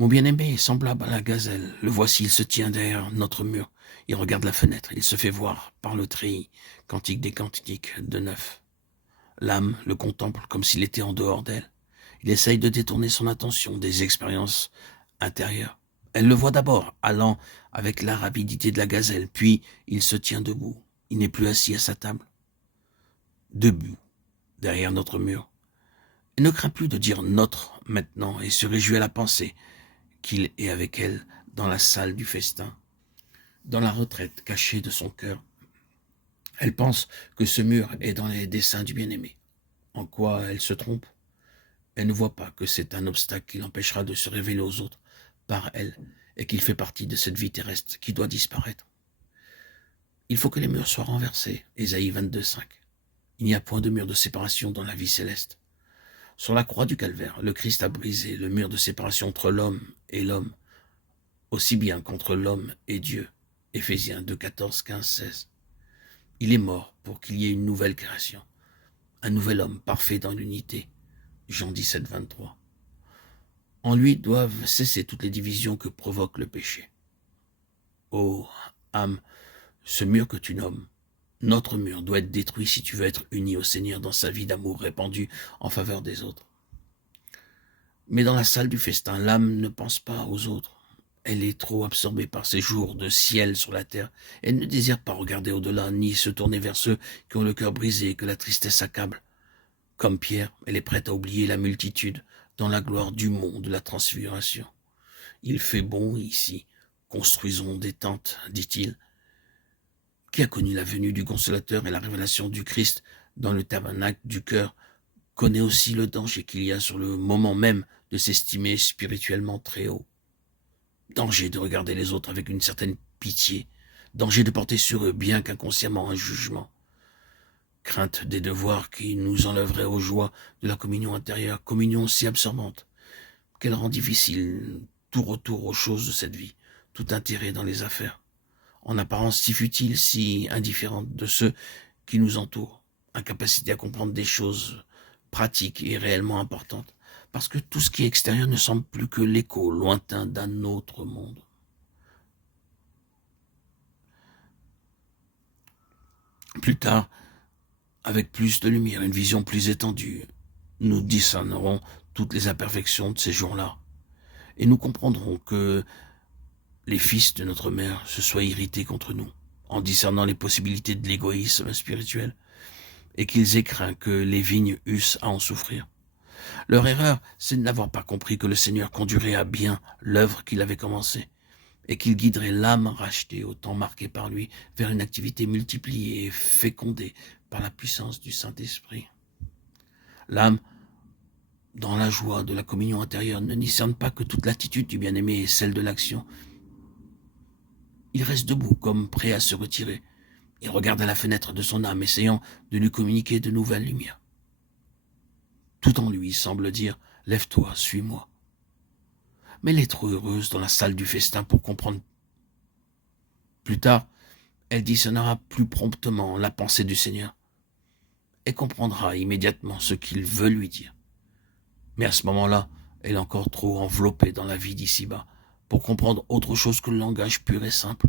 Mon bien-aimé est semblable à la gazelle. Le voici, il se tient derrière notre mur. Il regarde la fenêtre. Il se fait voir par le treillis. Cantique des cantiques de neuf. L'âme le contemple comme s'il était en dehors d'elle. Il essaye de détourner son attention des expériences intérieures. Elle le voit d'abord, allant avec la rapidité de la gazelle, puis il se tient debout. Il n'est plus assis à sa table. Debout, derrière notre mur. Elle ne craint plus de dire notre maintenant et se réjouit à la pensée qu'il est avec elle dans la salle du festin, dans la retraite cachée de son cœur. Elle pense que ce mur est dans les desseins du bien-aimé. En quoi elle se trompe? Elle ne voit pas que c'est un obstacle qui l'empêchera de se révéler aux autres par elle et qu'il fait partie de cette vie terrestre qui doit disparaître. Il faut que les murs soient renversés. Ésaïe 22:5. Il n'y a point de mur de séparation dans la vie céleste. Sur la croix du calvaire, le Christ a brisé le mur de séparation entre l'homme et l'homme, aussi bien qu'entre l'homme et Dieu. Éphésiens 2:14, 15, 16. Il est mort pour qu'il y ait une nouvelle création, un nouvel homme parfait dans l'unité. Jean 17, 23. En lui doivent cesser toutes les divisions que provoque le péché. Ô âme, ce mur que tu nommes, notre mur doit être détruit si tu veux être uni au Seigneur dans sa vie d'amour répandue en faveur des autres. Mais dans la salle du festin, l'âme ne pense pas aux autres. Elle est trop absorbée par ces jours de ciel sur la terre. Elle ne désire pas regarder au-delà, ni se tourner vers ceux qui ont le cœur brisé et que la tristesse accable. Comme Pierre, elle est prête à oublier la multitude dans la gloire du mont de la transfiguration. Il fait bon ici. Construisons des tentes, dit-il. Qui a connu la venue du Consolateur et la révélation du Christ dans le tabernacle du cœur connaît aussi le danger qu'il y a sur le moment même de s'estimer spirituellement très haut. Danger de regarder les autres avec une certaine pitié, danger de porter sur eux bien qu'inconsciemment un jugement, crainte des devoirs qui nous enlèveraient aux joies de la communion intérieure, communion si absorbante qu'elle rend difficile tout retour aux choses de cette vie, tout intérêt dans les affaires, en apparence si futile, si indifférente de ceux qui nous entourent, incapacité à comprendre des choses pratiques et réellement importantes, parce que tout ce qui est extérieur ne semble plus que l'écho lointain d'un autre monde. Plus tard, avec plus de lumière, une vision plus étendue, nous discernerons toutes les imperfections de ces jours-là, et nous comprendrons que les fils de notre mère se soient irrités contre nous, en discernant les possibilités de l'égoïsme spirituel, et qu'ils aient craint que les vignes eussent à en souffrir. Leur erreur, c'est de n'avoir pas compris que le Seigneur conduirait à bien l'œuvre qu'il avait commencée, et qu'il guiderait l'âme rachetée au temps marqué par lui vers une activité multipliée et fécondée par la puissance du Saint-Esprit. L'âme, dans la joie de la communion intérieure, ne discerne pas que toute l'attitude du bien-aimé est celle de l'action. Il reste debout, comme prêt à se retirer. Il regarde à la fenêtre de son âme, essayant de lui communiquer de nouvelles lumières. Tout en lui semble dire « Lève-toi, suis-moi ». Mais elle est trop heureuse dans la salle du festin pour comprendre. Plus tard, elle discernera plus promptement la pensée du Seigneur et comprendra immédiatement ce qu'il veut lui dire. Mais à ce moment-là, elle est encore trop enveloppée dans la vie d'ici-bas pour comprendre autre chose que le langage pur et simple.